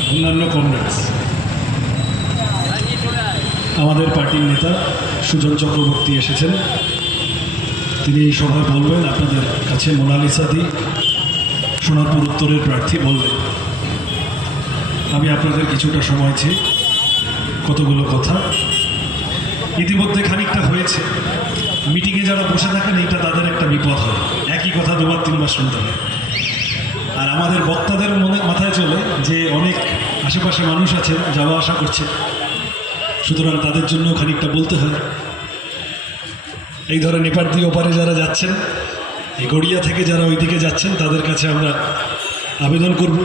অন্যান্য কংগ্রেস, আমাদের পার্টির নেতা সুজন চক্রবর্তী এসেছেন। তিনি এই সভায় বলবেন, আপনাদের কাছে মোনালিসা দি সোনারপুর উত্তরের প্রার্থী বলবেন। আমি আপনাদের কিছুটা সময় চেয়ে কতগুলো কথা, ইতিমধ্যে খানিকটা হয়েছে। মিটিংয়ে যারা বসে থাকেন এইটা তাদের একটা বিপদ হয়, একই কথা দুবার তিনবার শুনতে হয়। আর আমাদের বক্তাদের মাথায় চলে যে অনেক আশেপাশে মানুষ আছেন, যাওয়া আসা করছে, সুতরাং তাদের জন্য খানিকটা বলতে হয়। এই ধরেন এপার দিয়ে ওপারে যারা যাচ্ছেন, এই গড়িয়া থেকে যারা ওইদিকে যাচ্ছেন, তাদের কাছে আমরা আবেদন করব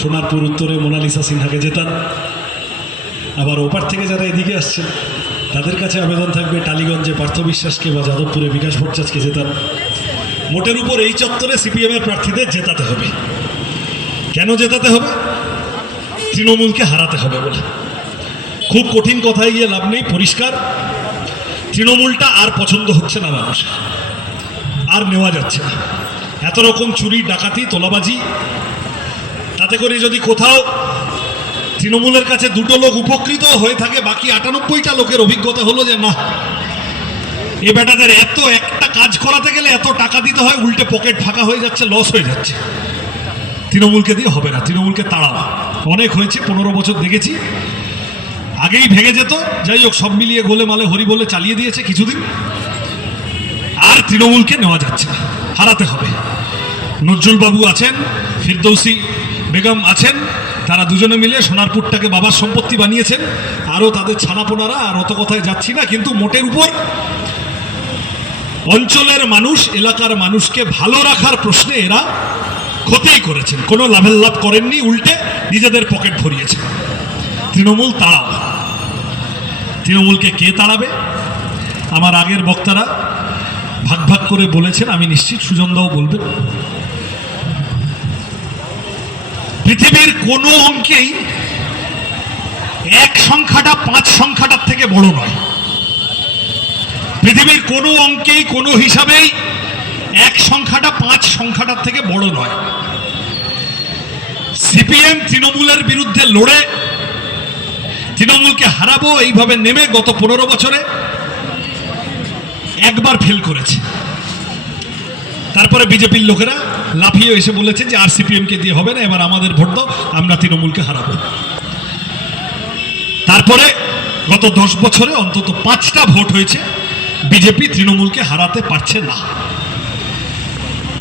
সোনারপুর উত্তরে মোনালিসা সিনহাকে জেতান। আবার ওপার থেকে যারা এদিকে আসছেন, তাদের কাছে আবেদন থাকবে টালিগঞ্জে পার্থ বিশ্বাসকে বা যাদবপুরে বিকাশ ভট্টাচার্যকে জেতান। মোটের উপর এই চত্বরে সিপিএমের প্রার্থীদের জেতাতে হবে। কেন জেতাতে হবে? তৃণমূলকে হারাতে হবে বলে। খুব কঠিন কথায় গিয়ে লাভ নেই, পরিষ্কার তৃণমূলটা আর পছন্দ হচ্ছে না মানুষ, আর নেওয়া যাচ্ছে না। এত রকম চুরি ডাকাতি তোলাবাজি, তাতে করে যদি কোথাও তৃণমূলের কাছে দুটো লোক উপকৃত হয়ে থাকে, বাকি 98টা লোকের অভিজ্ঞতা হলো যে না, এ বেটাদের এত একটা কাজ করাতে গেলে এত টাকা দিতে হয়, উল্টে পকেট ফাঁকা হয়ে যাচ্ছে, লস হয়ে যাচ্ছে। তৃণমূলকে দিয়ে হবে না, তৃণমূলকে তাড়াও। অনেক হয়েছে, 15 বছর দেখেছি, আগেই ভেঙে যেত। যাই হোক, সব মিলিয়ে গোলে মালে হরি বলে চালিয়ে দিয়েছে কিছুদিন। আর তৃণমূলকে নেওয়া যাচ্ছে না, হারাতে হবে। নজরুল বাবু আছেন, ফিরদৌসী বেগম আছেন, তারা দুজনে মিলে সোনারপুরটাকে বাবার সম্পত্তি বানিয়েছেন। আরও তাদের ছানাপোনারা, আর অত কথায় যাচ্ছি না। কিন্তু মোটের উপর অঞ্চলের মানুষ, এলাকার মানুষকে ভালো রাখার প্রশ্নে এরা ক্ষতিই করেছেন, কোনো লাভের লাভ করেননি, উল্টে নিজেদের পকেট ভরিয়েছে। তৃণমূল তাড়াও। তৃণমূলকে কে তাড়াবে? আমার আগের বক্তারা ভাগ ভাগ করে বলেছেন, আমি নিশ্চিত সুজনদাও বলবেন। পৃথিবীর কোনো অঙ্কেই এক সংখ্যাটা 5 সংখ্যাটার থেকে বড় নয়। পৃথিবীর কোনো অঙ্কেই, কোনো হিসাবেই এক সংখ্যাটা 5 সংখ্যাটার থেকে বড় নয়। সিপিএম তৃণমূলের বিরুদ্ধে লড়ে তৃণমূলকে হারাবো এইভাবে নেমে গত 15 বছরে একবার ফেল করেছে। তারপরে বিজেপির লোকেরা লাফিয়ে এসে বলেছে যে আর সিপিএমকে দিয়ে হবে না, এবার আমাদের ভোট দাও, আমরা তৃণমূলকে হারাবো। তারপরে গত 10 বছরে অন্তত 5টা ভোট হয়েছে বিজেপি তৃণমূলকে হারাতে পারছে না।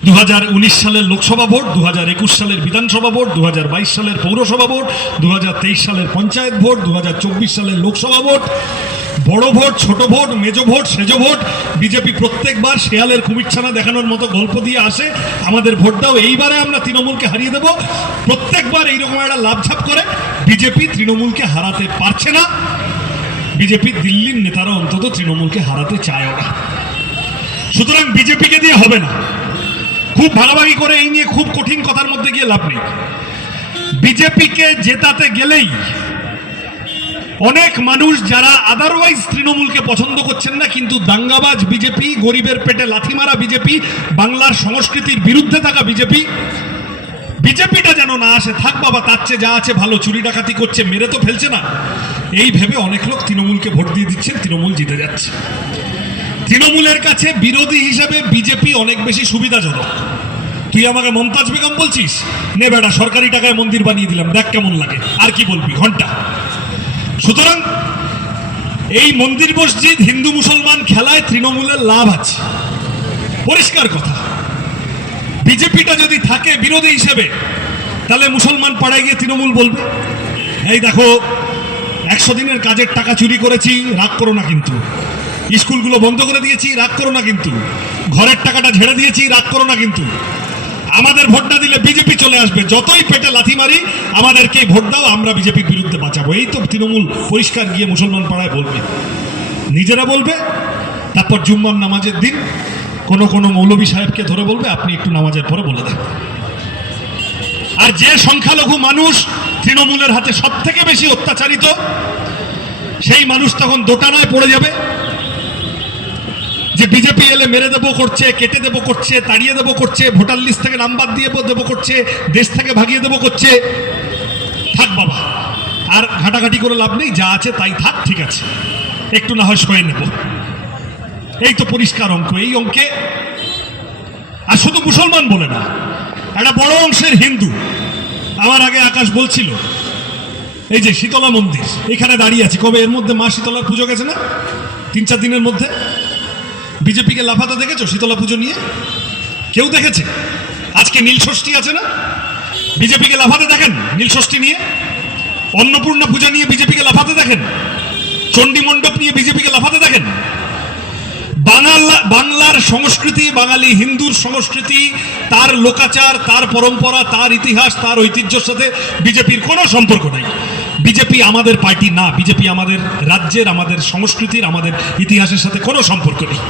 2019 সালের লোকসভা ভোট, 2021 সালের বিধানসভা ভোট, 2022 সালের পৌরসভা ভোট, 2023 সালের পঞ্চায়েত ভোট, 2024 সালের লোকসভা ভোট। বড় ভোট, ছোট ভোট, মেজো ভোট, সেজো ভোট, বিজেপি প্রত্যেকবার শেয়ালের কুমিরছানা দেখানোর মতো গল্প দিয়ে আসে, আমাদের ভোট দাও, এইবারে আমরা তৃণমূলকে হারিয়ে দেব। প্রত্যেকবার এইরকম একটা লাভঝাপ করে বিজেপি তৃণমূলকে হারাতে পারছে না। বিজেপি দিল্লির নেতারা অন্তত তৃণমূলকে হারাতে চায়ও না। সুতরাং বিজেপিকে দিয়ে হবে না। খুব ভাগাভাগি করে এই নিয়ে খুব কঠিন কথার মধ্যে গিয়ে লাভ নেই। বিজেপিকে জেতাতে গেলেই অনেক মানুষ যারা আদারওয়াইজ তৃণমূলকে পছন্দ করছেন না, কিন্তু দাঙ্গাবাজ বিজেপি, গরিবের পেটে লাথি মারা বিজেপি, বাংলার সংস্কৃতির বিরুদ্ধে থাকা বিজেপি, বিজেপিটা যেন না আসে, থাক বাবা, তার চেয়ে যা আছে ভালো, চুরি ডাকাতি করছে, মেরে তো ফেলছে না, এই ভেবে অনেক লোক তৃণমূলকে ভোট দিয়ে দিচ্ছেন, তৃণমূল জিতে যাচ্ছে। তৃণমূলের কাছে বিরোধী হিসেবে বিজেপি অনেক বেশি সুবিধাজনক। তুই আমাকে মমতাজ বেগম বলছিস, নে বেটা, সরকারি টাকায় মন্দির বানিয়ে দিলাম, দেখ কেমন লাগে, আর কি বলবি, ঘন্টা। সুতরাং এই মন্দির মসজিদ হিন্দু মুসলমান খেলায় তৃণমূলের লাভ আছে, পরিষ্কার কথা। বিজেপিটা যদি থাকে বিরোধী হিসেবে, তাহলে মুসলমান পাড়ায় গিয়ে তৃণমূল বলবে, এই দেখো 100 দিনের কাজের টাকা চুরি করেছি, রাগ করো না কিন্তু, স্কুলগুলো বন্ধ করে দিয়েছি, রাগ করো না কিন্তু, ঘরের টাকাটা ঝেড়ে দিয়েছি, রাগ করো না কিন্তু, আমাদের ভোট না দিলে বিজেপি চলে আসবে, যতই পেটে লাথি মারি আমাদেরকেই ভোট দাও, আমরা বিজেপির বিরুদ্ধে বাঁচাবো। এই তো তৃণমূল পরিষ্কার গিয়ে মুসলমান পাড়ায় বলবে, নিজেরা বলবে। তারপর জুম্মার নামাজের দিন কোনো মৌলভী সাহেবকে ধরে বলবে, আপনি একটু নামাজের পরে বলে দেন। আর যে সংখ্যালঘু মানুষ তৃণমূলের হাতে সব থেকে বেশি অত্যাচারিত, সেই মানুষ তখন দোটানায় পড়ে যাবে যে বিজেপি এলে মেরে দেবো করছে, কেটে দেবো করছে, তাড়িয়ে দেবো করছে, ভোটার লিস্ট থেকে নাম্বার দিয়ে দেবো করছে, দেশ থেকে ভাগিয়ে দেবো করছে। আর ঘাটাঘাটি করে লাভ নেই, যা আছে তাই থাক, ঠিক আছে, একটু না হয় সয়ে নেব। এই তো পরিষ্কার অঙ্ক। এই অঙ্কে আর শুধু মুসলমান বলে না, একটা বড় অংশের হিন্দু। আমার আগে আকাশ বলছিল এই যে শীতলা মন্দির, এখানে দাঁড়িয়ে আছে, কবে এর মধ্যে মা শীতলার পুজো গেছে না 3-4 দিনের মধ্যে? বিজেপিকে লাফাতে দেখেছো শীতলা পুজো নিয়ে? কেউ দেখেছে? আজকে নীলষষ্ঠী আছে না, বিজেপিকে লাফাতে দেখেন নীলষষ্ঠী নিয়ে? অন্নপূর্ণা পূজা নিয়ে বিজেপিকে লাফাতে দেখেন? চণ্ডী মণ্ডপ নিয়ে বিজেপিকে লাফাতে দেখেন? বাংলার সংস্কৃতি, বাঙালি হিন্দুর সংস্কৃতি, তার লোকাচার, তার পরম্পরা, তার ইতিহাস, তার ঐতিহ্যের সাথে বিজেপির কোনো সম্পর্ক নাই। বিজেপি আমাদের পার্টি না, বিজেপি আমাদের রাজ্যের, আমাদের সংস্কৃতির, আমাদের ইতিহাসের সাথে কোনো সম্পর্ক নেই।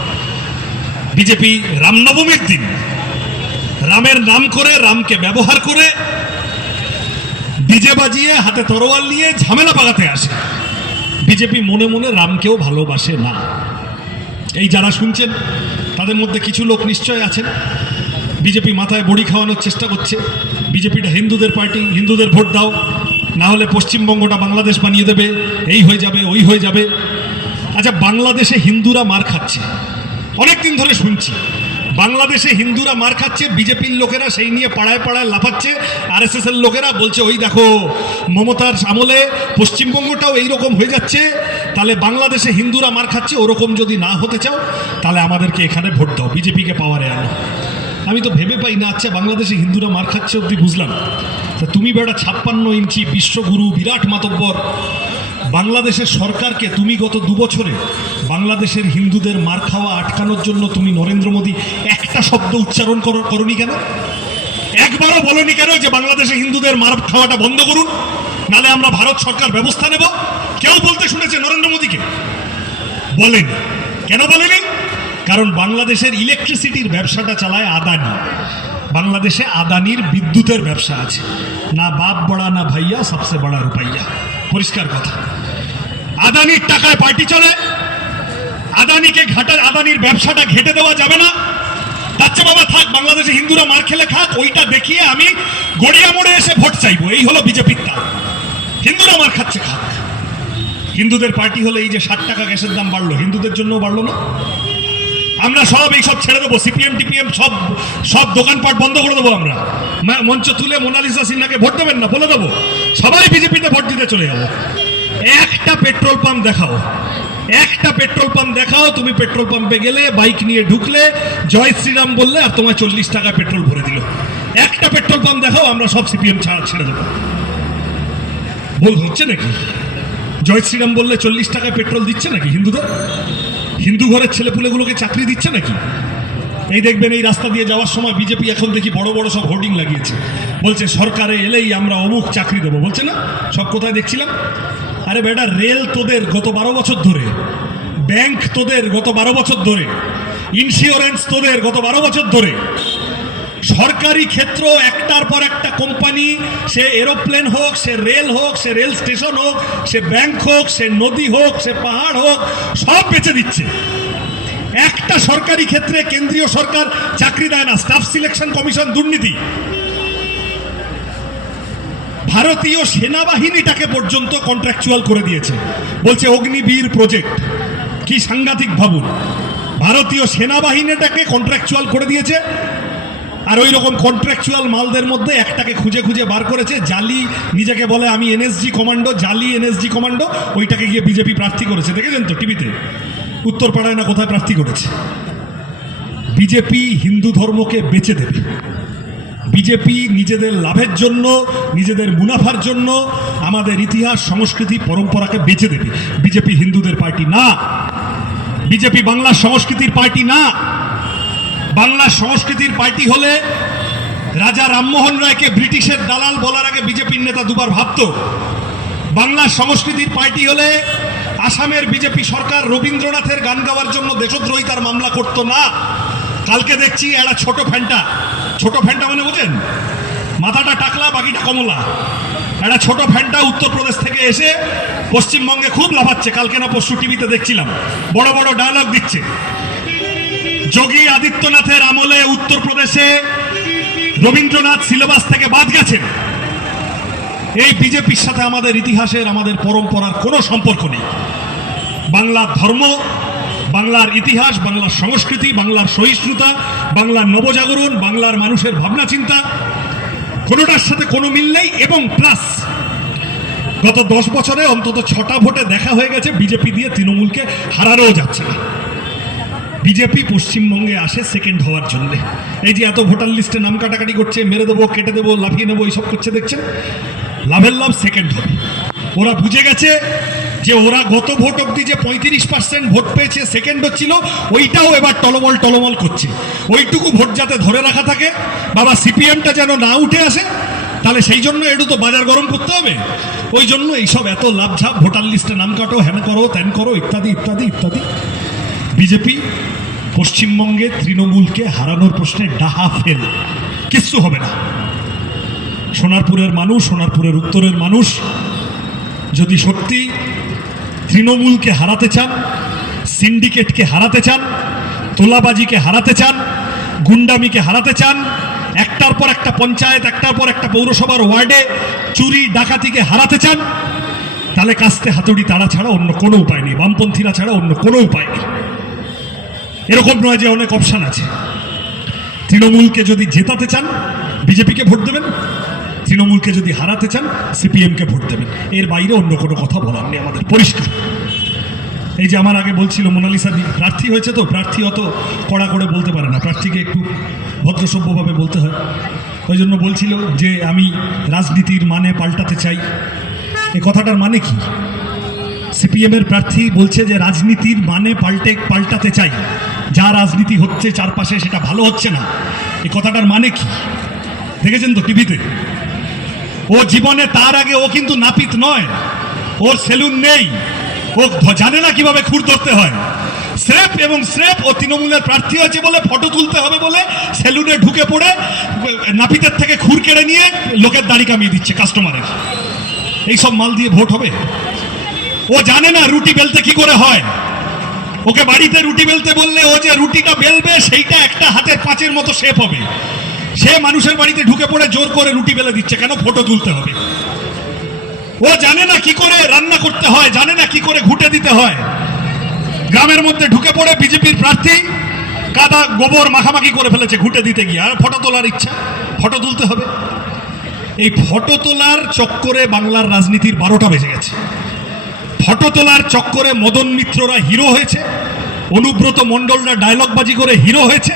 বিজেপি রামনবমীর দিন রামের নাম করে, রামকে ব্যবহার করে ডিজে বাজিয়ে হাতে তরোয়াল নিয়ে ঝামেলা পাকাতে আসে। বিজেপি মনে মনে রামকেও ভালোবাসে না। এই যারা শুনছেন তাদের মধ্যে কিছু লোক নিশ্চয় আছেন বিজেপি মাথায় বড়ি খাওয়ানোর চেষ্টা করছে। বিজেপিটা হিন্দুদের পার্টি, হিন্দুদের ভোট দাও, না হলে পশ্চিমবঙ্গটা বাংলাদেশ বানিয়ে দেবে, এই হয়ে যাবে, ওই হয়ে যাবে। আচ্ছা, বাংলাদেশে হিন্দুরা মার খাচ্ছে, অনেকদিন ধরে শুনছি বাংলাদেশে হিন্দুরা মার খাচ্ছে, বিজেপির লোকেরা সেই নিয়ে পাড়ায় পাড়ায় লাফাচ্ছে, আরএসএস এর লোকেরা বলছে ওই দেখো মমতার আমলে পশ্চিমবঙ্গটাও এইরকম হয়ে যাচ্ছে, তাহলে বাংলাদেশে হিন্দুরা মার খাচ্ছে, ওরকম যদি না হতে চাও তাহলে আমাদেরকে এখানে ভোট দাও, বিজেপিকে পাওয়ারে আনো। আমি তো ভেবে পাই না, আচ্ছা বাংলাদেশে হিন্দুরা মার খাচ্ছে অবধি বুঝলাম, তা তুমি বেটা 56 ইঞ্চি বিশ্বগুরু বিরাট মাতব্বর বাংলাদেশের সরকারকে তুমি গত 2 বছরে বাংলাদেশের হিন্দুদের মার খাওয়া আটকানোর জন্য তুমি নরেন্দ্র মোদী একটা শব্দ উচ্চারণ করনি কেন? একবারও বলনি কেন যে বাংলাদেশে হিন্দুদের মার খাওয়াটা বন্ধ করুন, নালে আমরা ভারত সরকার ব্যবস্থা নেব? কেউ বলতে শুনেছে নরেন্দ্র মোদীকে? বলেনি। কেন বলেনি? কারণ বাংলাদেশের ইলেকট্রিসিটির ব্যবসাটা চালায় আদানি। বাংলাদেশে আদানির বিদ্যুতের ব্যবসা আছে, না বাপ বড়া না ভাইয়া, সবসে বড়া রুপাইয়া, পরিষ্কার কথা। আদানির টাকায় পার্টি চলে, আদানিকে আদানির ব্যবসাটা ঘেটে দেওয়া যাবে না। তার চেয়ে বাবা থাক, বাংলাদেশে হিন্দুরা মার খেলে খাক, ওইটা দেখিয়ে আমি গড়িয়া মোড়ে এসে ভোট চাইবো, এই হলো বিজেপির তা। হিন্দুরা মার খাচ্ছে, খাক। হিন্দুদের পার্টি হলে এই যে 60 টাকা গ্যাসের দাম বাড়লো, হিন্দুদের জন্য বাড়লো না? আমরা সব এইসব ছেড়ে দেবো, সিপিএম টিপিএম সব দোকানপাট বন্ধ করে দেবো। আমরা মঞ্চ তুলে মোনালিসা সিনহাকে ভোট দেবেন না বলে দেবো, সবাই বিজেপিতে ভোট দিতে চলে যাবো। একটা পেট্রোল পাম্প দেখাও, একটা পেট্রোল পাম্প দেখাও, তুমি পেট্রোল পাম্পে গেলে বাইক নিয়ে ঢুকলে জয় শ্রীরাম বললে আর তোমায় 40 টাকা পেট্রোল ভরে দিল। একটা পেট্রোল পাম্প দেখাও, আমরা সব সিপিএম ছেড়ে দেবো। ভুল হচ্ছে নাকি? জয় শ্রীরাম বললে 40 টাকায় পেট্রোল দিচ্ছে নাকি হিন্দুদের? হিন্দু ঘরের ছেলেপুলেগুলোকে চাকরি দিচ্ছে নাকি? এই দেখবেন এই রাস্তা দিয়ে যাওয়ার সময় বিজেপি এখন দেখি বড় বড় সব হোর্ডিং লাগিয়েছে, বলছে সরকারে এলেই আমরা অমুক চাকরি দেবো, বলছে না? সব কোথায় দেখছিলাম। আরে বেটা, রেল তোদের গত 12 বছর ধরে, ব্যাংক তোদের গত 12 বছর ধরে, ইন্স্যুরেন্স তোদের গত 12 বছর ধরে, সরকারি ক্ষেত্র একটার পর একটা কোম্পানি, সে এরোপ্লেন হোক, সে রেল হোক, সে রেল স্টেশন হোক, সে ব্যাংক হোক, সে নদী হোক, সে পাহাড় হোক, সব বেচে দিচ্ছে। একটা সরকারি ক্ষেত্রে কেন্দ্রীয় সরকার চাকরি দেয় না, স্টাফ সিলেকশন কমিশন দুর্নীতি। ভারতীয় সেনাবাহিনীটাকে পর্যন্ত কন্ট্রাকচুয়াল করে দিয়েছে, বলছে অগ্নিবীর প্রজেক্ট। কি সাংঘাতিক ভাবুন, ভারতীয় সেনাবাহিনীটাকে কন্ট্রাকচুয়াল করে দিয়েছে। আর ওই রকম কন্ট্রাকচুয়াল মালদের মধ্যে একটাকে খুঁজে খুঁজে বার করেছে, জালি, নিজেকে বলে আমি এনএসজি কমান্ডো, জালি এনএসজি কমান্ডো, ওইটাকে গিয়ে বিজেপি প্রার্থী করেছে, দেখেছেন তো টিভিতে? উত্তরপাড়ায় না কোথায় প্রার্থী করেছে। বিজেপি হিন্দু ধর্মকে বেচে দেবে, বিজেপি নিজেদের লাভের জন্য, নিজেদের মুনাফার জন্য আমাদের ইতিহাস, সংস্কৃতি, পরম্পরাকে বেচে দেবে। বিজেপি হিন্দুদের পার্টি না, বিজেপি বাংলার সংস্কৃতির পার্টি না। বাংলার সংস্কৃতির পার্টি হলে রাজা রামমোহন রায়কে ব্রিটিশের দালাল বলার আগে বিজেপির নেতা দুবার ভাবত। বাংলার সংস্কৃতির পার্টি হলে আসামের বিজেপি সরকার রবীন্দ্রনাথের গান গাওয়ার জন্য দেশদ্রোহিতার মামলা করতো না। কালকে দেখছি একটা ছোট ফ্যান্টা মানে বোঝেন, মাথাটা টাকলা বাকিটা কমলা, একটা ছোট ফ্যান্টা উত্তরপ্রদেশ থেকে এসে পশ্চিমবঙ্গে খুব লাফাচ্ছে। কালকে না পরশু টিভিতে দেখছিলাম, বড় বড় ডায়লগ দিচ্ছে। যোগী আদিত্যনাথের আমলে উত্তরপ্রদেশে রবীন্দ্রনাথ সিলেবাস থেকে বাদ গেছেন। এই বিজেপির সাথে আমাদের ইতিহাসের, আমাদের পরম্পরার কোনো সম্পর্ক নেই। বাংলার ধর্ম, বাংলার ইতিহাস, বাংলার সংস্কৃতি, বাংলার সহিষ্ণুতা, বাংলার নবজাগরণ, বাংলার মানুষের ভাবনা চিন্তা, কোনোটার সাথে কোনো মিল নেই। এবং প্লাস গত 10 বছরে অন্তত 6টা ভোটে দেখা হয়ে গেছে বিজেপি দিয়ে তৃণমূলকে হারানোও যাচ্ছে না। বিজেপি পশ্চিমবঙ্গে আসে সেকেন্ড হওয়ার জন্য। এই যে এত ভোটার লিস্টে নাম কাটাকাটি করছে, মেরে দেবো, কেটে দেবো, লাফিয়ে নেবো, এইসব করছে দেখছেন, লাভের লাভ সেকেন্ড হবে। ওরা বুঝে গেছে যে ওরা গত ভোট অব্দি যে 35% ভোট পেয়েছে, সেকেন্ড হচ্ছিল, ওইটাও এবার টলমল করছে। ওইটুকু ভোট যাতে ধরে রাখা থাকে, বাবা সিপিএমটা যেন না উঠে আসে, তাহলে সেই জন্য একটু তো বাজার গরম করতে হবে। ওই জন্য এইসব এত লাভঝাপ, ভোটার লিস্টে নাম কাটো, হ্যান করো, ত্যান করো, ইত্যাদি ইত্যাদি ইত্যাদি। বিজেপি পশ্চিমবঙ্গে তৃণমূলকে হারানোর প্রশ্নে ডাহা ফেল, কিচ্ছু হবে না। সোনারপুরের মানুষ, সোনারপুরের উত্তরের মানুষ যদি সত্যি তৃণমূলকে হারাতে চান, সিন্ডিকেটকে হারাতে চান, তোলাবাজিকে হারাতে চান, গুন্ডামিকে হারাতে চান, একটার পর একটা পঞ্চায়েত, একটার পর একটা পৌরসভার ওয়ার্ডে চুরি ডাকাতিকে হারাতে চান, তাহলে কাস্তে হাতুড়ি তাড়া ছাড়া অন্য কোনো উপায় নেই, বামপন্থীরা ছাড়া অন্য কোনো উপায় নেই। এরকম নয় যে অনেক অপশান আছে। তৃণমূলকে যদি জেতাতে চান বিজেপিকে ভোট দেবেন, তৃণমূলকে যদি হারাতে চান সিপিএমকে ভোট দেবেন। এর বাইরে অন্য কোনো কথা বলার নেই আমাদের, পরিষ্কার। এই যে আমার আগে বলছিল মোনালিসা দি প্রার্থী হয়েছে, তো প্রার্থী অত কড়া করে বলতে পারে না, প্রার্থীকে একটু ভদ্রসভ্যভাবে বলতে হয়। ওই জন্য বলছিল যে আমি রাজনীতির মানে পাল্টাতে চাই। এই কথাটার মানে কি? সিপিএমের প্রার্থী বলছে যে রাজনীতির মানে পাল্টাতে চাই, যা রাজনীতি হচ্ছে চারপাশে সেটা ভালো হচ্ছে না। এই কথাটার মানে কি? দেখেছেন তো টিভিতে? ও জীবনে তার আগে ও কিন্তু নাপিত নয়, ওর সেলুন নেই, ও জানে না কিভাবে খুর ধরতে হয়। স্রেফ এবং স্রেফ ও তৃণমূলের প্রার্থী হয়েছে বলে, ফটো তুলতে হবে বলে সেলুনে ঢুকে পড়ে নাপিতের থেকে খুর কেড়ে নিয়ে লোকের দাড়ি কামিয়ে দিচ্ছে কাস্টমারের। এইসব মাল দিয়ে ভোট হবে? ও জানে না রুটি বেলতে কি করে হয়। ওকে বাড়িতে রুটি বেলতে বললে ও যে রুটিটা বেলবে সেইটা একটা হাতের পাঁচের মতো শেপ হবে। সে মানুষের বাড়িতে ঢুকে পড়ে জোর করে রুটি বেলে দিচ্ছে, কেন? ফটো তুলতে হবে। ও জানে না কি করে রান্না করতে হয়, জানে না কি করে ঘুটে দিতে হয়। গ্রামের মধ্যে ঢুকে পড়ে বিজেপির প্রার্থী কাদা গোবর মাখামাখি করে ফেলেছে ঘুটে দিতে গিয়ে, আর ফটো তোলার ইচ্ছা, ফটো তুলতে হবে। এই ফটো তোলার চক্করে বাংলার রাজনীতির 12টা বেজে গেছে। ফটো তোলার চক্করে মদন মিত্ররা হিরো হয়েছে, অনুব্রত মণ্ডলরা ডায়লগবাজি করে হিরো হয়েছে,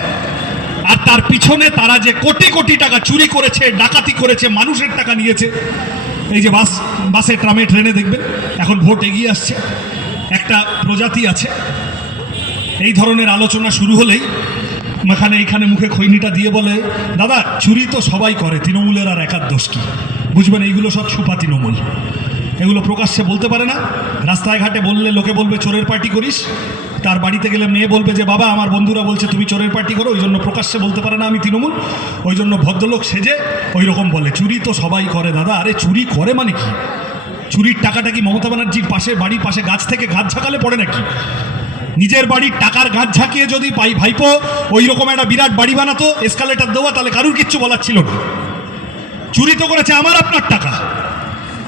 আর তার পিছনে তারা যে কোটি কোটি টাকা চুরি করেছে, ডাকাতি করেছে, মানুষের টাকা নিয়েছে। এই যে বাসে, ট্রামে, ট্রেনে দেখবেন এখন ভোট এগিয়ে আসছে, একটা প্রজাতি আছে এই ধরনের আলোচনা শুরু হলেই এইখানে মুখে খৈনিটা দিয়ে বলে, দাদা চুরি তো সবাই করে, তৃণমূলের আর একার দোষ কি? বুঝবেন এইগুলো সব সুপা তৃণমূল, এগুলো প্রকাশ্যে বলতে পারে না। রাস্তায় ঘাটে বললে লোকে বলবে চোরের পার্টি করিস, তার বাড়িতে গেলে মেয়ে বলবে যে বাবা আমার বন্ধুরা বলছে তুমি চোরের পার্টি করো, ওই জন্য প্রকাশ্যে বলতে পারে না আমি তৃণমূল। ওই জন্য ভদ্রলোক সেজে ওই রকম বলে চুরি তো সবাই করে। দাদা আরে চুরি করে মানে কি? চুরির টাকাটা কি মমতা ব্যানার্জির পাশে, বাড়ির পাশে গাছ থেকে গাছ ঝাঁকালে পড়ে নাকি? নিজের বাড়ির টাকার গাছ ঝাঁকিয়ে যদি ভাইপো ওই রকম একটা বিরাট বাড়ি বানাতো, এসকালেটার দেওয়া, তাহলে কারুর কিচ্ছু বলার ছিল না। চুরি তো করেছে আমার আপনার টাকা,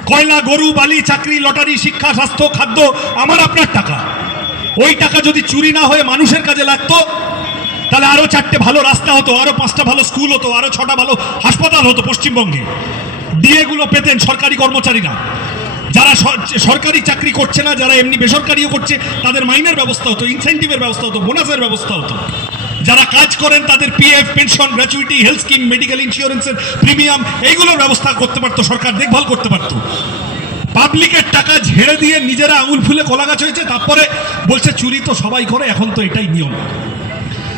কয়লা, গরু, বালি, চাকরি, লটারি, শিক্ষা, স্বাস্থ্য, খাদ্য, আমার আপনার টাকা। ওই টাকা যদি চুরি না হয়ে মানুষের কাজে লাগতো, তাহলে আরো 4টে ভালো রাস্তা হতো, আরো 5টা ভালো স্কুল হতো, আরো 6টা ভালো হাসপাতাল হতো পশ্চিমবঙ্গে। ডিএগুলো পেতেন সরকারি কর্মচারীরা, যারা সরকারি চাকরি করছে না, যারা এমনি বেসরকারিও করছে, তাদের মাইনের ব্যবস্থা হতো, ইনসেন্টিভের ব্যবস্থা হতো, বোনাসের ব্যবস্থা হতো। যারা কাজ করেন তাদের PF, pension, gratuity, health scheme, medical ইন্স্যুরেন্সের প্রিমিয়াম, এইগুলোর ব্যবস্থা করতে পারতো সরকার, দেখভাল করতে পারতো। পাবলিকের টাকা ঝেড়ে দিয়ে নিজেরা আঙুল ফুলে কলা গাছ হয়েছে, তারপরে বলছে চুরি তো সবাই করে, এখন তো এটাই নিয়ম।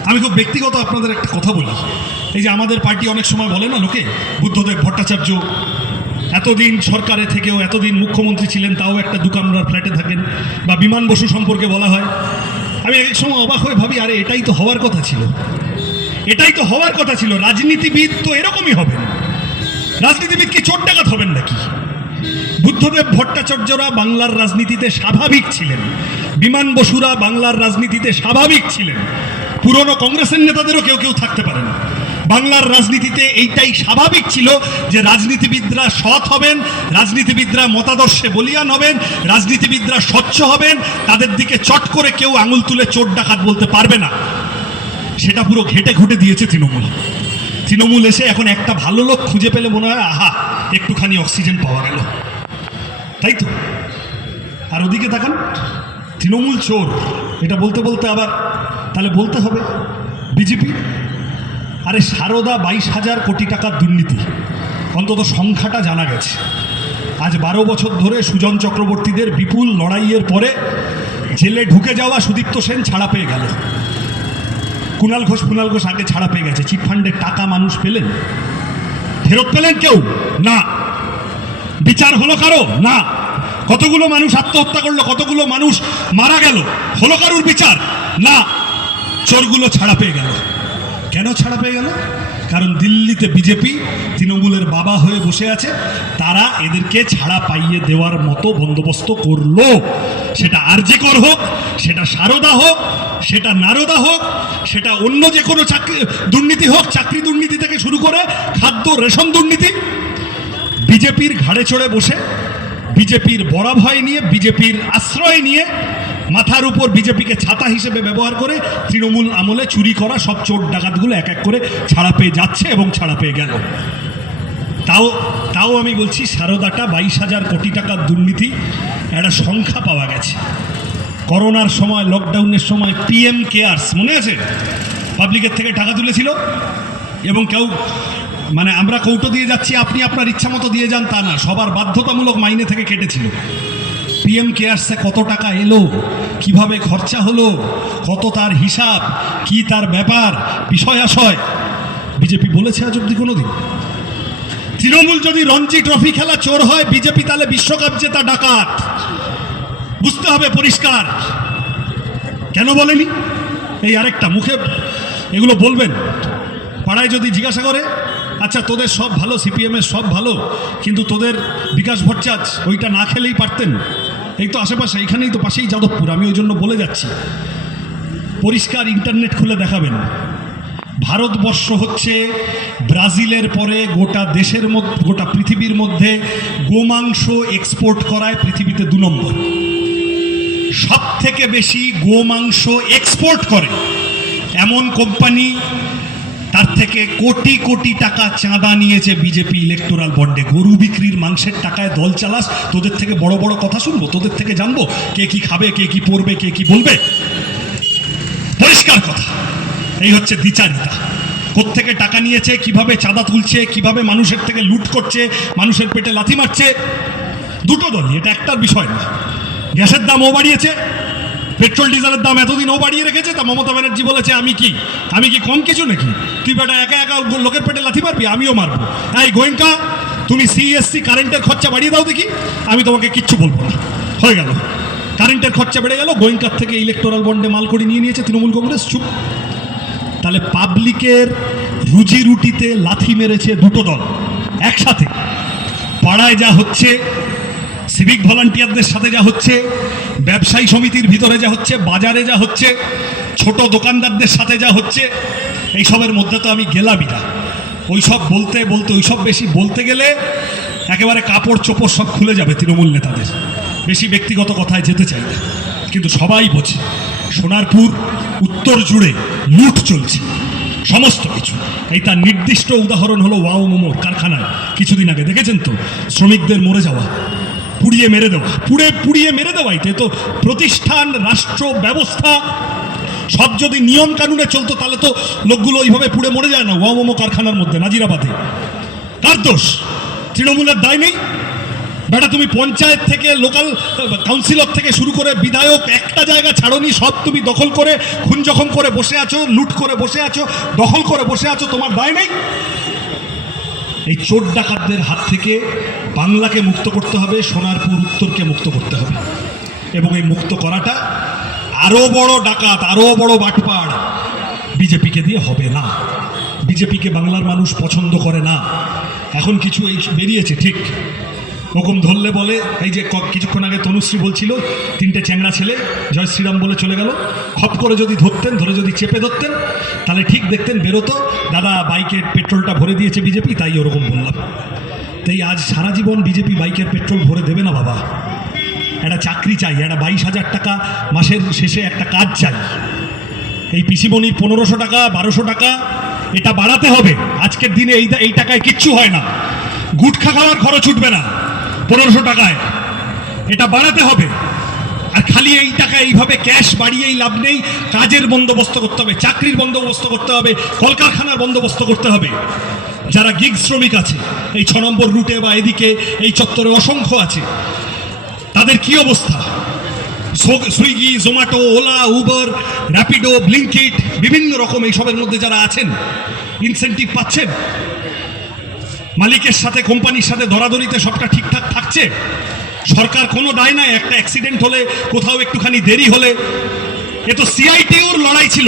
আমি খুব ব্যক্তিগত আপনাদের একটা কথা বলি, এই যে আমাদের পার্টি অনেক সময় বলে না লোকে, বুদ্ধদেব ভট্টাচার্য এতদিন সরকারে থেকেও, এতদিন মুখ্যমন্ত্রী ছিলেন, তাও একটা দুকামরার ফ্ল্যাটে থাকেন, বা বিমান বসু সম্পর্কে বলা হয়। আমি এক সময় অবাক হয়ে ভাবি, আরে এটাই তো হওয়ার কথা ছিল, এটাই তো হওয়ার কথা ছিল। রাজনীতিবিদ তো এরকমই হবেন, রাজনীতিবিদ কি চোর ডাকাত হবেন নাকি? বুদ্ধদেব ভট্টাচার্যরা বাংলার রাজনীতিতে স্বাভাবিক ছিলেন, বিমান বসুরা বাংলার রাজনীতিতে স্বাভাবিক ছিলেন, পুরনো কংগ্রেসের নেতাদেরও কেউ কেউ থাকতে পারেন, বাংলার রাজনীতিতে এইটাই স্বাভাবিক ছিল যে রাজনীতিবিদরা সৎ হবেন, রাজনীতিবিদরা মতাদর্শে বলিয়ান হবেন, রাজনীতিবিদরা স্বচ্ছ হবেন, তাদের দিকে চট করে কেউ আঙুল তুলে চোর ডাকাত বলতে পারবে না। সেটা পুরো ঘেটে ঘুটে দিয়েছে তৃণমূল। তৃণমূল এসে এখন একটা ভালো লোক খুঁজে পেলে মনে হয় আহা একটুখানি অক্সিজেন পাওয়া গেল, তাই তো। আর ওদিকে তাকান, তৃণমূল চোর এটা বলতে বলতে আবার তাহলে বলতে হবে বিজেপি। আরে সারদা 22,000 কোটি টাকার দুর্নীতি, অন্তত সংখ্যাটা জানা গেছে। আজ 12 বছর ধরে সুজন চক্রবর্তীদের বিপুল লড়াইয়ের পরে জেলে ঢুকে যাওয়া সুদীপ্ত সেন ছাড়া পেয়ে গেল। কুণাল ঘোষ আগে ছাড়া পেয়ে গেছে। চিটফান্ডের টাকা মানুষ পেলেন, ফেরত পেলেন কেউ না। বিচার হলো কারো না। কতগুলো মানুষ আত্মহত্যা করলো, কতগুলো মানুষ মারা গেল, হলো কারুর বিচার না। চোরগুলো ছাড়া পেয়ে গেল। কেন ছাড়া পেয়ে গেল? কারণ দিল্লিতে বিজেপি তৃণমূলের বাবা হয়ে বসে আছে, তারা এদেরকে ছাড়া পাইয়ে দেওয়ার মতো বন্দোবস্ত করলো। সেটা আরজি কর হোক, সেটা সারদা হোক, সেটা নারদা হোক, সেটা অন্য যে কোনো চাকরি দুর্নীতি হোক, চাকরি দুর্নীতি থেকে শুরু করে খাদ্য রেশন দুর্নীতি, বিজেপির ঘাড়ে চড়ে বসে, বিজেপির বরাভয় নিয়ে, বিজেপির আশ্রয় নিয়ে, মাথার উপর বিজেপিকে ছাতা হিসেবে ব্যবহার করে তৃণমূল আমলে চুরি করা সব চোর ডাকাতগুলো এক এক করে ছাড়া পেয়ে যাচ্ছে এবং ছাড়া পেয়ে গেল। তাও আমি বলছি সারদাটা 22,000 কোটি টাকার দুর্নীতি একটা সংখ্যা পাওয়া গেছে। করোনার সময়, লকডাউনের সময় PM কেয়ার্স মনে আছে, পাবলিকের থেকে টাকা তুলেছিল এবং কেউ মানে আমরা কৌটো দিয়ে যাচ্ছি, আপনি আপনার ইচ্ছা মতো দিয়ে যান তা না, সবার বাধ্যতামূলক মাইনে থেকে কেটেছিল। PM কেয়ার্সে কত টাকা এলো, কিভাবে খরচা হলো, কত তার হিসাব, কি তার ব্যাপার, বিষয় আশয় বিজেপি বলেছে আজ অব্দি কোনোদিন? তৃণমূল যদি রঞ্জি ট্রফি খেলা চোর হয়, বিজেপি তাহলে বিশ্বকাপ জেতা ডাকাত। বুঝতে হবে পরিষ্কার। কেন বলেনি? এই আরেকটা মুখে এগুলো বলবেন, পাড়ায় যদি জিজ্ঞাসা করে আচ্ছা তোদের সব ভালো, CPM-এর সব ভালো, কিন্তু তোদের বিকাশ ভট্টাচার্য ওইটা না খেলেই পারতেন। এই তো আশেপাশে, এইখানেই তো পাশেই যাদবপুর, আমি ওই জন্য বলে যাচ্ছি। পরিষ্কার ইন্টারনেট খুলে দেখাবেন, ভারতবর্ষ হচ্ছে ব্রাজিলের পরে গোটা দেশের মধ্যে, গোটা পৃথিবীর মধ্যে গোমাংস এক্সপোর্ট করায় পৃথিবীতে 2 নম্বর। সব থেকে বেশি গোমাংস এক্সপোর্ট করে এমন কোম্পানি, তার থেকে কোটি কোটি টাকা চাঁদা নিয়েছে বিজেপি ইলেকটোরাল বন্ডে। গরু বিক্রির মাংসের টাকায় দল চালাস, তোদের থেকে বড় বড় কথা শুনবো, তোদের থেকে জানবো কে কি খাবে, কে কি পরবে, কে কি বলবে। পরিষ্কার কথা, এই হচ্ছে দ্বিচারিতা। কোত্থেকে টাকা নিয়েছে, কিভাবে চাঁদা তুলছে, কিভাবে মানুষের থেকে লুট করছে, মানুষের পেটে লাথি মারছে। দুটো দলই, এটা একটার বিষয় না। গ্যাসের দাম ও বাড়িয়েছে, পেট্রোল ডিজেলের দাম এতদিন ও বাড়িয়ে রেখেছে, তা মমতা ব্যানার্জি বলেছে আমি কি কম কিছু নাকি? তুই বেটা একা একা লোকের পেটে লাথি মারবি, আমিও মারবো। এই গোয়েঙ্কা, তুমি CESC কারেন্টের খরচা বাড়িয়ে দাও দেখি, আমি তোমাকে কিচ্ছু বলবো না। হয়ে গেল, কারেন্টের খরচা বেড়ে গেল, গোয়েঙ্কার থেকে ইলেকটোরাল বন্ডে মাল করে নিয়ে নিয়েছে তৃণমূল কংগ্রেস, চুপ। তাহলে পাবলিকের রুজি রুটিতে লাথি মেরেছে দুটো দল একসাথে। পাড়ায় যা হচ্ছে, সিভিক ভলান্টিয়ারদের সাথে যা হচ্ছে, ব্যবসায়ী সমিতির ভিতরে যা হচ্ছে, বাজারে যা হচ্ছে, ছোট দোকানদারদের সাথে যা হচ্ছে, এইসবের মধ্যে তো আমি গেলামই না। ওইসব বলতে বলতে, ওইসব বেশি বলতে গেলে একেবারে কাপড় চোপড় সব খুলে যাবে তৃণমূল নেতাদের। বেশি ব্যক্তিগত কথায় যেতে চাই না, কিন্তু সবাই বোঝে সোনারপুর উত্তর জুড়ে লুট চলছে সমস্ত কিছু। এই তার নির্দিষ্ট উদাহরণ হলো ওয়াও মোমোর কারখানায় কিছুদিন আগে দেখেছেন তো, শ্রমিকদের মরে যাওয়া, পুড়িয়ে মেরে দেওয়া, পুড়িয়ে মেরে দেওয়াই তো প্রতিষ্ঠান, রাষ্ট্র ব্যবস্থা সব যদি নিয়ম কানুনে চলতো তাহলে তো লোকগুলো ওইভাবে পুড়ে মরে যায় না। ওয়াও মোমো কারখানার মধ্যে নাজিরাবাদে কার দোষ? তৃণমূলের দায় নেই? বেটা তুমি পঞ্চায়েত থেকে, লোকাল কাউন্সিলর থেকে শুরু করে বিধায়ক, একটা জায়গা ছাড়নি, সব তুমি দখল করে খুন জখম করে বসে আছো, লুট করে বসে আছো, দখল করে বসে আছো, তোমার দায় নেই? এই চোর ডাকাতদের হাত থেকে বাংলাকে মুক্ত করতে হবে, সোনারপুর উত্তরকে মুক্ত করতে হবে। এবং এই মুক্ত করাটা আরো বড় ডাকাত, আরো বড় বাটপাড় বিজেপিকে দিয়ে হবে না। বিজেপিকে বাংলার মানুষ পছন্দ করে না। এখন কিছু এই বেরিয়েছে ঠিক, হুকুম ধরলে বলে, এই যে কিছুক্ষণ আগে তনুশ্রী বলছিল, তিনটে চ্যাংড়া ছেলে জয় শ্রীরাম বলে চলে গেল, খপ করে যদি ধরতেন, ধরে যদি চেপে ধরতেন, তাহলে ঠিক দেখতেন বেরোতো, দাদা বাইকের পেট্রোলটা ভরে দিয়েছে বিজেপি, তাই ওরকম বললাম। তাই আজ সারা জীবন বিজেপি বাইকের পেট্রোল ভরে দেবে না বাবা। একটা চাকরি চাই, একটা 22,000 টাকা মাসের শেষে একটা কাজ চাই। এই পিসিমণির 1500 টাকা 1200 টাকা এটা বাড়াতে হবে। আজকের দিনে এই টাকায় কিচ্ছু হয় না, গুটখা খাওয়ার খরচ উঠবে না 1500 টাকায়, এটা বাড়াতে হবে। আর খালি এই টাকা এইভাবে ক্যাশ বাড়িয়েই লাভ নেই, কাজের বন্দোবস্ত করতে হবে, চাকরির বন্দোবস্ত করতে হবে, কলকারখানার বন্দোবস্ত করতে হবে। যারা গিগ শ্রমিক আছে এই 6 নম্বর রুটে বা এদিকে এই চত্বরে অসংখ্য আছে, তাদের কি অবস্থা? Swiggy, Zomato, OLA, Uber, Rapido, Blinkit, বিভিন্ন রকম এইসবের মধ্যে যারা আছেন, ইনসেন্টিভ পাচ্ছেন, মালিকের সাথে কোম্পানির সাথে দরাদরিতে সবটা ঠিকঠাক থাকছে, সরকার কোনো দায় নাই। একটা অ্যাক্সিডেন্ট হলে, কোথাও একটুখানি দেরি হলে, এ তো সিআইটিউর লড়াই ছিল।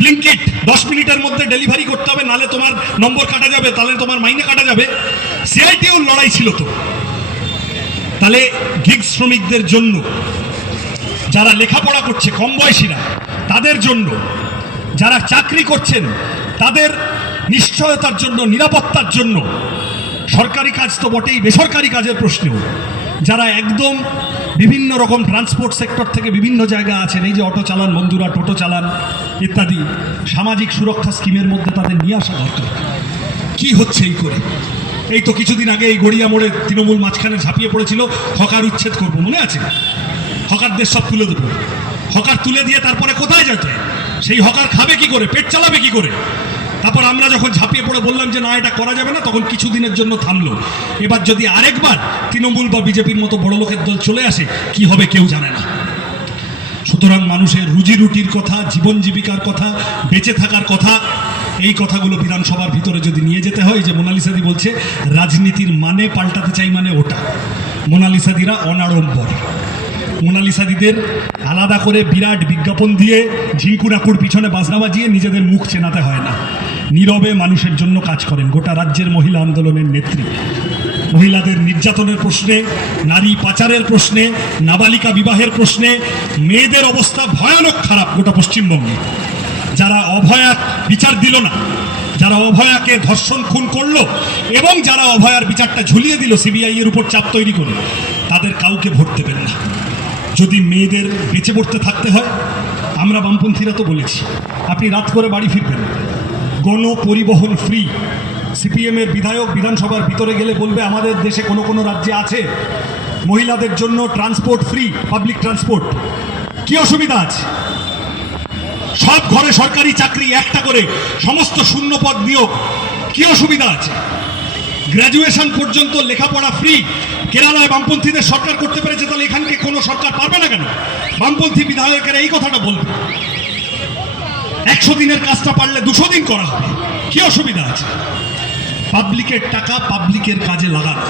ব্লিঙ্কিট 10 মিনিটের মধ্যে ডেলিভারি করতে হবে, নালে তোমার নম্বর কাটা যাবে, তাহলে তোমার মাইনে কাটা যাবে, সিআইটিউর লড়াই ছিল তো। তাহলে গিগ শ্রমিকদের জন্য, যারা লেখাপড়া করছে কম বয়সীরা তাদের জন্য, যারা চাকরি করছেন তাদের নিশ্চয়তার জন্য, নিরাপত্তার জন্য, সরকারি কাজ তো বটেই, বেসরকারি কাজের প্রশ্নেও যারা একদম বিভিন্ন রকম ট্রান্সপোর্ট সেক্টর থেকে বিভিন্ন জায়গা আছেন, এই যে অটো চালান বন্ধুরা, টোটো চালান ইত্যাদি, সামাজিক সুরক্ষা স্কিমের মধ্যে তাদের নিয়ে আসা দরকার। কি হচ্ছে এই করে? এই তো কিছুদিন আগে এই গড়িয়া মোড়ে তৃণমূল মাঝখানে ঝাঁপিয়ে পড়েছিল, হকার উচ্ছেদ করবো, মনে আছে? হকারদের সব তুলে দেবো। হকার তুলে দিয়ে তারপরে কোথায় যেতে? সেই হকার খাবে কি করে, পেট চালাবে কি করে? তারপর আমরা যখন ঝাঁপিয়ে পড়ে বললাম যে না এটা করা যাবে না, তখন কিছুদিনের জন্য থামলো। এবার যদি আরেকবার তৃণমূল বা বিজেপির মতো বড় লোকের দল চলে আসে, কি হবে কেউ জানে না। সুতরাং মানুষের রুজি রুটির কথা, জীবন জীবিকার কথা, বেঁচে থাকার কথা, এই কথাগুলো বিধানসভার ভিতরে যদি নিয়ে যেতে হয়, যে মোনালিসাদি বলছে রাজনীতির মানে পাল্টাতে চাই, মানে ওটা। মোনালিসাদিরা অনাড়ম্বর। মোনালিসাদিদের আলাদা করে বিরাট বিজ্ঞাপন দিয়ে ঝিঙ্কুরাকুর পিছনে বাজনা বাজিয়ে নিজেদের মুখ চেনাতে হয় না। নীরবে মানুষের জন্য কাজ করেন। গোটা রাজ্যের মহিলা আন্দোলনের নেত্রী। মহিলাদের নির্যাতনের প্রশ্নে, নারী পাচারের প্রশ্নে, নাবালিকা বিবাহের প্রশ্নে মেয়েদের অবস্থা ভয়ানক খারাপ গোটা পশ্চিমবঙ্গে। যারা অভয়া বিচার দিল না, যারা অভয়াকে ধর্ষণ খুন করলো, এবং যারা অভয়ার বিচারটা ঝুলিয়ে দিল সিবিআই এর উপর চাপ তৈরি করে, তাদের কাউকে ভোট দেবেন না। যদি মেয়েদের বেঁচে পড়তে থাকতে হয়, আমরা বামপন্থীরা তো বলেছি আপনি রাত করে বাড়ি ফিরবেন, গণপরিবহন ফ্রি। সিপিএমের বিধায়ক বিধানসভার ভিতরে গেলে বলবে আমাদের দেশে কোনো কোনো রাজ্যে আছে মহিলাদের জন্য ট্রান্সপোর্ট ফ্রি, পাবলিক ট্রান্সপোর্ট। কি অসুবিধা আছে? সব ঘরে সরকারি চাকরি, একটা করে সমস্ত শূন্যপদ নিয়োগ, কি অসুবিধা আছে? গ্র্যাজুয়েশন পর্যন্ত লেখাপড়া ফ্রি। কেরালায় বামপন্থীদের সরকার করতে পেরেছে, তাহলে এখানকে কোনো সরকার পারবে না কেন? বামপন্থী বিধায়কেরা এই কথাটা বলবে। 100 দিনের কাজটা পারলে 200 দিন করা হবে, কি অসুবিধা আছে? পাবলিকের টাকা পাবলিকের কাজে লাগানো।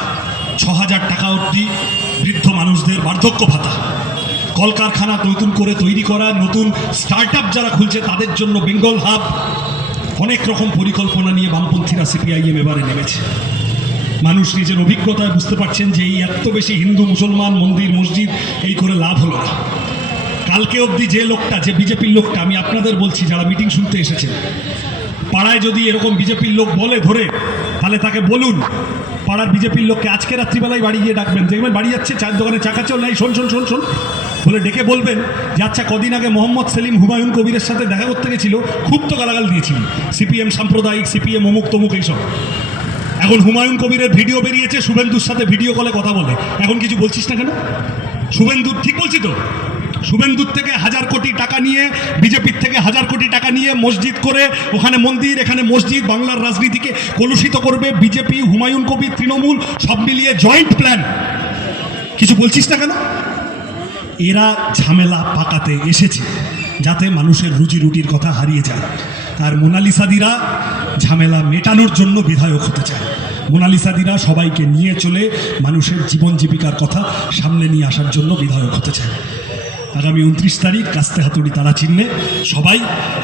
6000 টাকা অবধি বৃদ্ধ মানুষদের বার্ধক্য ভাতা, কলকারখানা নতুন করে তৈরি করা, নতুন স্টার্ট আপ যারা খুলছে তাদের জন্য বেঙ্গল হাব, অনেক রকম পরিকল্পনা নিয়ে বামপন্থীরা সিপিআইএম এবারে নেমেছে। মানুষ নিজের অভিজ্ঞতায় বুঝতে পারছেন যে এই এত বেশি হিন্দু মুসলমান মন্দির মসজিদ এই করে লাভ হলো না। কালকে অবধি যে লোকটা, যে বিজেপির লোকটা, আমি আপনাদের বলছি যারা মিটিং শুনতে এসেছেন, পাড়ায় যদি এরকম বিজেপির লোক বলে ধরে, তাহলে তাকে বলুন, পাড়ার বিজেপির লোককে আজকে রাত্রিবেলায় বাড়ি গিয়ে ডাকবেন, দেখবেন বাড়ি যাচ্ছে, চায়ের দোকানে চা খাচ্ছে, নাই শোন শোন শোন শোন বলে ডেকে বলবেন যে আচ্ছা কদিন আগে মোহাম্মদ সেলিম হুমায়ুন কবিরের সাথে দেখা করতে গেছিল, খুব তো গালাগাল দিয়েছিল, সিপিএম সাম্প্রদায়িক, সিপিএম অমুক তমুক এইসব। এখন হুমায়ুন কবিরের ভিডিও বেরিয়েছে, শুভেন্দুর সাথে ভিডিও কলে কথা বলে, এখন কিছু বলছিস না কেন? শুভেন্দু ঠিক বলছি তো? শুভেন্দুর থেকে 1000 কোটি টাকা নিয়ে, বিজেপির থেকে 1000 কোটি টাকা নিয়ে মসজিদ করে, ওখানে মন্দির এখানে মসজিদ, বাংলার রাজনীতিকে কলুষিত করবে বিজেপি, হুমায়ুন কবির, তৃণমূল সব মিলিয়ে জয়েন্ট প্ল্যান। কিছু বলছিস না কেন? এরা ঝামেলা পাকাতে এসেছে যাতে মানুষের রুজি রুটির কথা হারিয়ে যায়। আর মোনালিসাদিরা ঝামেলা মেটানোর জন্য বিধায়ক হতে চায়। মোনালিসাদিরা সবাইকে নিয়ে চলে মানুষের জীবন জীবিকার কথা সামনে নিয়ে আসার জন্য বিধায়ক হতে চায়। আগামী 29 তারিখ কাস্তে হাতুড়ি তারা চিহ্নে সবাই।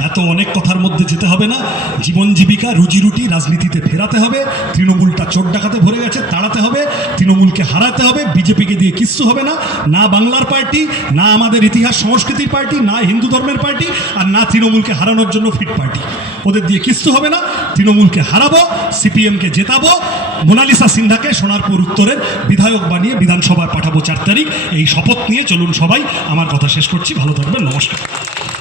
এত অনেক কথার মধ্যে যেতে হবে না, জীবন জীবিকা রুজি রুটি রাজনীতিতে ফেরাতে হবে। তৃণমূলটা চোর ডাকাতে ভরে গেছে, তাড়াতে হবে, তৃণমূলকে হারাতে হবে। বিজেপিকে দিয়ে কিচ্ছু হবে না, না বাংলার পার্টি, না আমাদের ইতিহাস সংস্কৃতির পার্টি, না হিন্দু ধর্মের পার্টি, আর না তৃণমূলকে হারানোর জন্য ফিট পার্টি। ওদের দিয়ে কিচ্ছু হবে না। তৃণমূলকে হারাবো, সিপিএমকে জেতাবো, মোনালিসা সিনহাকে সোনারপুর উত্তরের বিধায়ক বানিয়ে বিধানসভায় পাঠাবো 4 তারিখ। এই শপথ নিয়ে চলুন সবাই। আমার কথা শেষ করছি, ভালো থাকবেন, নমস্কার।